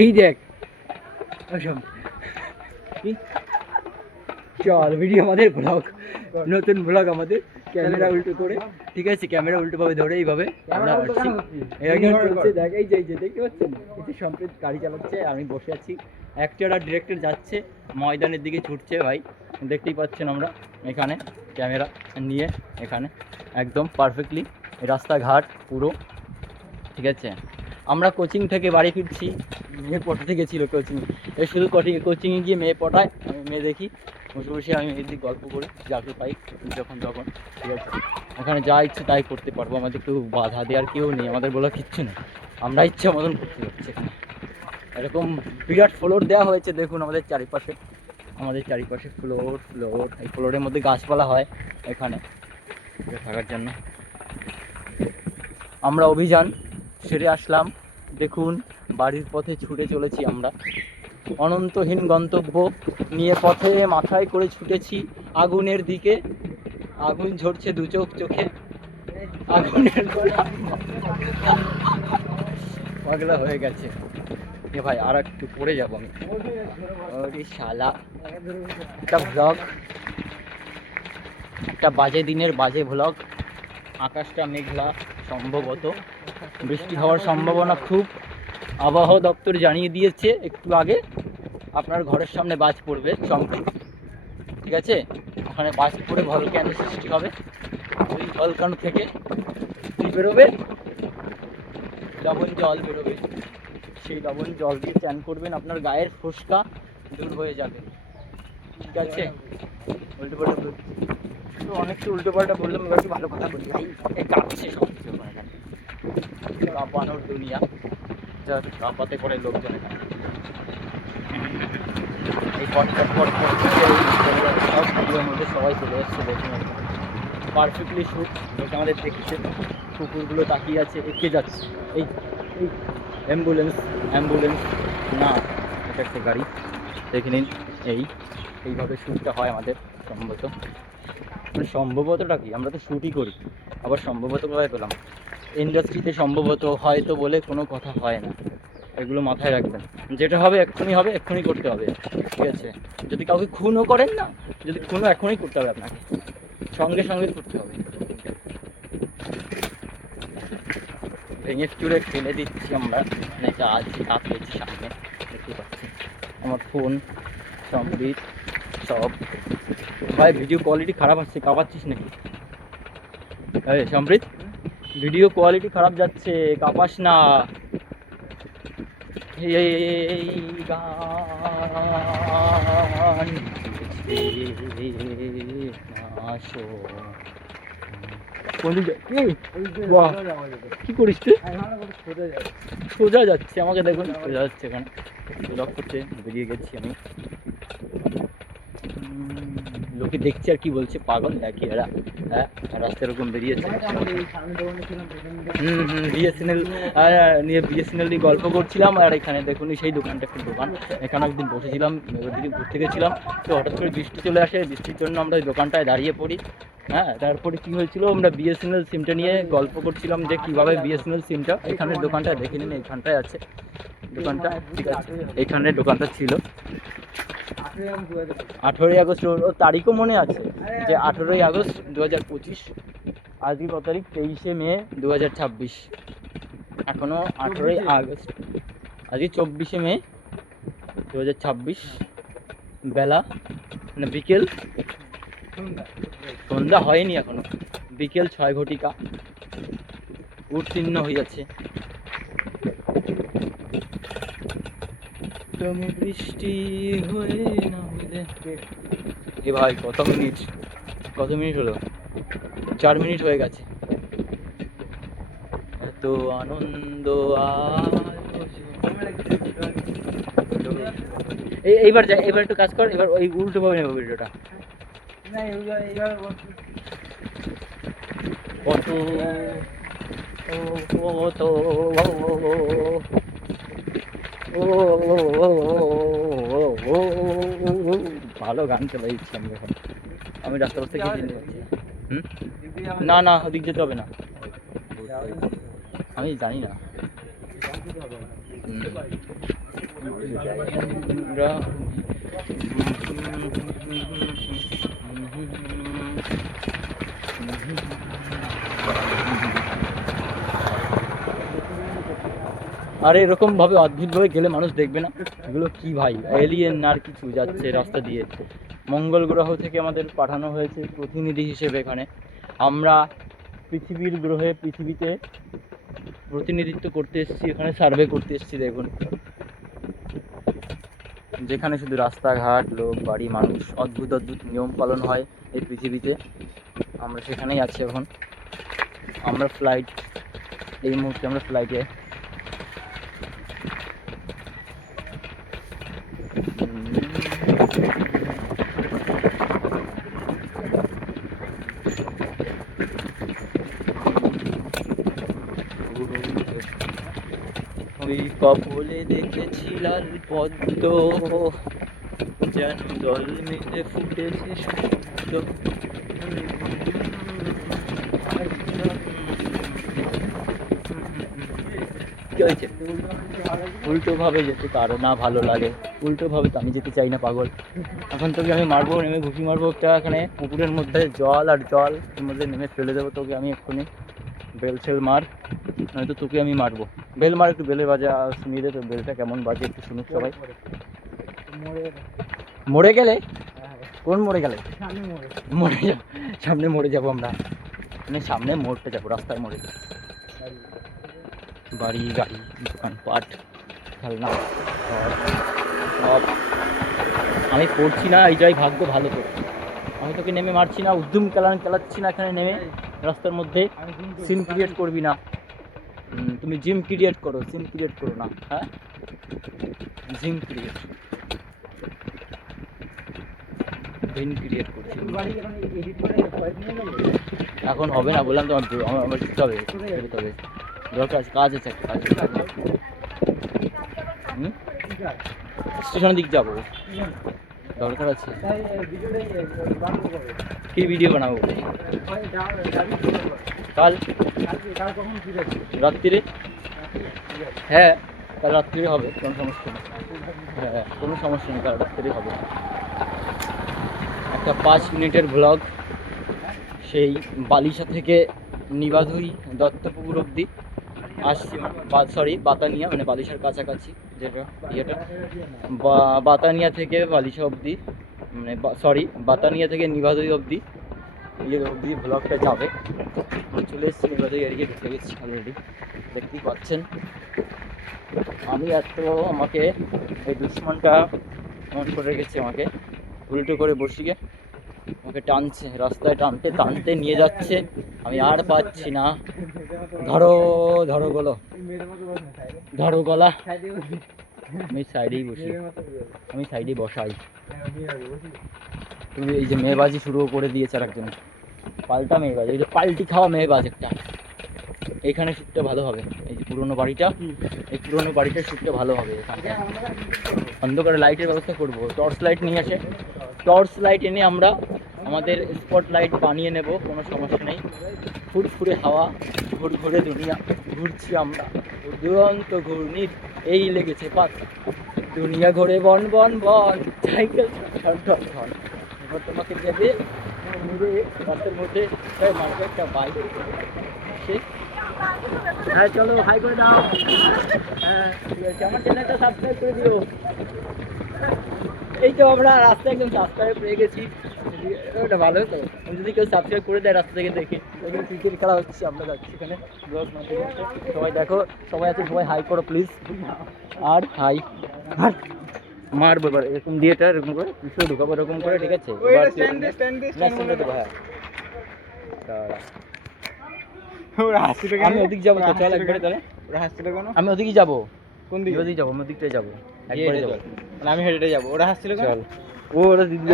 এই দেখ চল ভিডিও আমাদের ব্লগ, নতুন ব্লগ আমাদের, ক্যামেরা উল্টো করে, ঠিক আছে, ক্যামেরা উল্টো ভাবে ধরে এইভাবে আমরা চলছে। দেখ এই যে দেখতে পাচ্ছেন, এই যে সম্প্রীত গাড়ি চালাচ্ছে, আমি বসে আছি, অ্যাক্টর আর ডিরেক্টর যাচ্ছে ময়দানের দিকে ছুটছে ভাই, দেখতেই পাচ্ছেন আমরা এখানে ক্যামেরা নিয়ে, এখানে একদম পারফেক্টলি রাস্তাঘাট পুরো, ঠিক আছে। আমরা কোচিং থেকে বাড়ি ফিরছি, মেয়ে পড়াতে গেছিলো কোচিং, এই শুধু কোচিংয়ে গিয়ে মেয়ে পড়ায়, আমি মেয়ে দেখি, বসে বসে আমি এদিক গল্প করি যাকে পাই যখন তখন, ঠিক আছে। ওখানে যা ইচ্ছে তাই করতে পারবো, আমাদের কেউ বাধা দেওয়ার কেউ নেই, আমাদের বলার কিচ্ছু নেই, আমরা ইচ্ছা মতন করতে পারছি এখানে। এরকম বিরাট ফ্লোর দেওয়া হয়েছে, দেখুন আমাদের চারিপাশে ফ্লোর, এই ফ্লোরের মধ্যে গাছপালা হয় এখানে থাকার জন্য। আমরা অভিযান সেরে আসলাম, দেখুন বাড়ির পথে ছুটে চলেছি আমরা, অনন্তহীন গন্তব্য নিয়ে পথে মাথায় করে ছুটেছি আগুনের দিকে, আগুন ঝরছে দু চোখে, আগুনের পাগলা হয়ে গেছে এ ভাই, আর একটু পড়ে যাবো আমি, ওরে শালা। একটা ব্লগ, একটা বাজে দিনের বাজে ব্লগ, আকাশটা মেঘলা, সম্ভবত বৃষ্টি হওয়ার সম্ভাবনা খুব, আবহাওয়া দপ্তর জানিয়ে দিয়েছে একটু আগে আপনার ঘরের সামনে বাজ পড়বে সম্প্রীত, ঠিক আছে, ওখানে বাজ পড়ে ভলক্যানো সৃষ্টি হবে, ওই ভলক্যানো থেকে কি বেরোবে, লবণ জল বেরোবে, সেই লবণ জল দিয়ে চান করবেন, আপনার গায়ের ফোসকা দূর হয়ে যাবে, ঠিক আছে। উল্টো পাল্টা তো অনেকটা উল্টো পাল্টা বললাম, এবার একটু ভালো কথা বলি ভাই, কাঁপছে সব কিছু, কাঁপানোর দুনিয়া, কাঁপাতে করে লোকজন এখানে, এই পটকার পর সব ভিডিওর মধ্যে সবাই চলে এসছে, দেখুন পারফেক্টলি শ্যুট, যেটা আমাদের দেখছে, কুকুরগুলো তাকিয়ে আছে, এগিয়ে যাচ্ছে, এই অ্যাম্বুলেন্স না, এটা একটা গাড়ি, দেখে নিন, এইভাবে শ্যুটটা হয় আমাদের সম্ভবত, মানে সম্ভবতটা কি, আমরা তো শ্যুটই করি, আবার সম্ভবত কোথায় পেলাম, ইন্ডাস্ট্রিতে সম্ভবত হয়তো বলে কোনো কথা হয় না, এগুলো মাথায় রাখবেন, যেটা হবে এক্ষুনি করতে হবে, ঠিক আছে। যদি কাউকে খুনও করেন না, যদি খুনও এখনই করতে হবে, আপনাকে সঙ্গে করতে হবে, ভেঙে চুরে ফেলে দিচ্ছি আমরা, মানে যা আছে তা পেয়েছি সামনে, দেখতে পাচ্ছি আমার ফোন সম্প্রীত সব। ভাই ভিডিও কোয়ালিটি খারাপ আসছে, কাঁপাচ্ছিস নাকি? সম্প্রীত ভিডিও কোয়ালিটি খারাপ যাচ্ছে, কাঁপাস না। কি করিস তুই? সোজা যাচ্ছে, আমাকে দেখুন সোজা যাচ্ছে, এখানে ব্লগ করতে বেরিয়ে গেছি আমি, লোকে দেখছে আর কি বলছে, পাগল নাকি এরা, হ্যাঁ রাস্তা এরকম বেরিয়েছে, বিএসএনএল নিয়ে গল্প করছিলাম, আর এখানে দেখুন সেই দোকানটা, একটা দোকান, এখানে একদিন বসেছিলাম, ওদিকে ঘুরতে গেছিলাম, তো হঠাৎ করে বৃষ্টি চলে আসে, বৃষ্টির জন্য আমরা ওই দোকানটায় দাঁড়িয়ে পড়ি, হ্যাঁ তারপরে কী হয়েছিল, আমরা বিএসএনএল সিমটা নিয়ে গল্প করছিলাম যে কীভাবে বিএসএনএল সিমটা, এখানের দোকানটা দেখে নিন, এইখানটায় আছে দোকানটা, ঠিক আছে, এইখানে দোকানটা ছিল 18ই আগস্ট, ওর তারিখও মনে আছে যে 18ই আগস্ট 2025, আজকে কত তারিখ, 23শে মে 2026, এখনও 18ই আগস্ট, আজকে 24শে মে 2026, বেলা মানে বিকেল, সন্ধ্যা হয়নি এখনো, বিকেল 6 ঘটিকা উত্তীর্ণ হইয়াছে, তুমি বৃষ্টি হয়ে না হইলে। এ ভাই কত মিনিট হলো, 4 মিনিট হয়ে গেছে, এত আনন্দ এইবার যাই, এবার একটু কাজ কর, এবার ওই উল্টো ভাবে নেবো ভিডিওটা, ভালো গান চলে দিচ্ছি আমি এখন, আমি রাস্তা গিয়ে চিনতে পারছি, না ওদিক যেতে হবে না, আমি জানি না, আমরা আর এরকম ভাবে অদ্ভুত ভাবে গেলে মানুষ দেখবে না এগুলো কি ভাই এলিয়েন আর কিছু যাচ্ছে রাস্তা দিয়ে। মঙ্গল গ্রহ থেকে আমাদের পাঠানো হয়েছে প্রতিনিধি হিসেবে এখানে। আমরা পৃথিবীর গ্রহে পৃথিবীতে প্রতিনিধিত্ব করতে এসেছি, এখানে সার্ভে করতে এসেছি। দেখুন যেখানে শুধু রাস্তাঘাট লোক বাড়ি মানুষ অদ্ভুত অদ্ভুত নিয়ম পালন হয় এই পৃথিবীতে, আমরা সেখানেই আছি এখন। আমরা ফ্লাইট, এই মুহূর্তে আমরা ফ্লাইটে। ওই কপলে দেখেছি লাল পদ্ম, যেন দল মিলে ফুটেছে সুস্মিত। কি হয়েছে? উল্টো ভাবে যেতে কারো না ভালো লাগে, উল্টো ভাবে তো আমি যেতে চাই না পাগল। এখন তোকে আমি মারবো, নেমে ঘুষি মারবো একটা এখানে পুকুরের মধ্যে, জল আর জল এর মধ্যে নেমে ফেলে দেবো তোকে আমি এক্ষুনি। বেল সেল মার, নয়তো তোকে আমি মারবো। বেল মার, একটু বেলের বাজা শুনিয়ে দে তো, বেলটা কেমন বাজে একটু শুনুক সবাই। মরে গেলে? কোন মরে গেলে? মরে যাবো, সামনে মরে যাবো আমরা, মানে সামনে মোড়টা যাবো, রাস্তার মোড়ে। বাড়ি গাড়ি দোকানপাট খেলনা সব। আমি করছি না, এইটাই ভাগ্য ভালো তো। আমি তোকে নেমে মারছি না, উদ্যম চালাচ্ছি না এখানে নেমে রাস্তার মধ্যে। সিন ক্রিয়েট করবি না, তুমি জিম ক্রিয়েট করো, সিন ক্রিয়েট করো না। হ্যাঁ, জিম ক্রিয়েট, ভিন ক্রিয়েট করছি। এখন হবে না বললাম তো, আমার যেতে হবে, বেরোতে হবে, দরকার আছে, কাজ আছে একটা, কাজ। স্টেশনের দিক যাবো, দরকার আছে। কি ভিডিও বানাবো? কাল রাত্রিরে? হ্যাঁ কাল রাত্রিরে হবে, কোনো সমস্যা নেই। হ্যাঁ কোনো সমস্যা নেই, কাল রাত্রিরে হবে একটা 5 মিনিটের ব্লগ। সেই বালিশা থেকে নিবাধুই দত্তপুকুর অবধি আসছি, সরি বাতানিয়া, মানে বালিশার কাছাকাছি যেটা ইয়েটা, বাতানিয়া থেকে বালিশা অবধি, মানে সরি বাতানিয়া থেকে নিবাধুই অবধি, ইয়ে অবধি ব্লগটা যাবে। চলে এসেছি নিবাধুই, এদিকে ঢুকে গেছি অলরেডি, দেখতেই পাচ্ছেন। আমি এত, আমাকে এই দুশ্মনটা মন করে রেখেছে, আমাকে উল্টো করে বসিয়ে আমাকে টানছে, রাস্তায় টানতে টানতে নিয়ে যাচ্ছে, আমি আর পাচ্ছি না। ধরো ধরো গলো, ধরো গলা। আমি সাইডেই বসি, আমি সাইডে বসাই। তুমি এই যে মেয়েবাজি শুরু করে দিয়েছে আর একজন, পাল্টা মেয়েবাজ, এই যে পাল্টি খাওয়া মেয়েবাজ একটা। এইখানে শ্যুটটা ভালো হবে, এই যে পুরোনো বাড়িটা, এই পুরোনো বাড়িটার শ্যুটটা ভালো হবে এখানটা। অন্ধকারে লাইটের ব্যবস্থা করবো, টর্চ লাইট নিয়ে আসে, টর্চ লাইট এনে আমরা আমাদের স্পট লাইট বানিয়ে নেব, কোনো সমস্যা নেই। ফুরফুরে হাওয়া, ঘুরে দুনিয়া ঘুরছি আমরা, দুরন্ত ঘূর্ণির এই লেগেছে পাত, দুনিয়া ঘুরে বন বন বন, সাইকেল ঠন ঠন ঠন। এবার তোমাকে দেবে রাস্তার মধ্যে মারবে একটা বাইক। হ্যাঁ চলো হাই করে দাও। হ্যাঁ ঠিক আছে, আমার চ্যানেলটা সাবস্ক্রাইব করে দিও। এই তো আমরা রাস্তায় একদম সাবস্ক্রাইব পেয়ে গেছি, ওটা ভালো তো। যদি কেউ সাবস্ক্রাইব করে দেয় রাস্তা থেকে দেখে, ওইখানে ক্রিকেট খেলা হচ্ছে, আমরা যাচ্ছি সেখানে ব্লগ বানাতে। সবাই দেখো, সবাই আছে, সবাই হাই করো প্লিজ। আর হাই, আর মারবো এবার এরকম দিয়ে, এটা এরকম করে পিছনে ঢুকাবো এরকম করে, ঠিক আছে? আমি ওদিক যাবো তো, চল একবারে তাহলে। আমি ওদিকে যাবো, কোন দিকে? ওদিকে যাবো, আমি ওদিকটাই যাবো, একবারে যাবো। আমি হেঁটে যাবো, ওরা হাসছিল কেন? চল, ও ওরা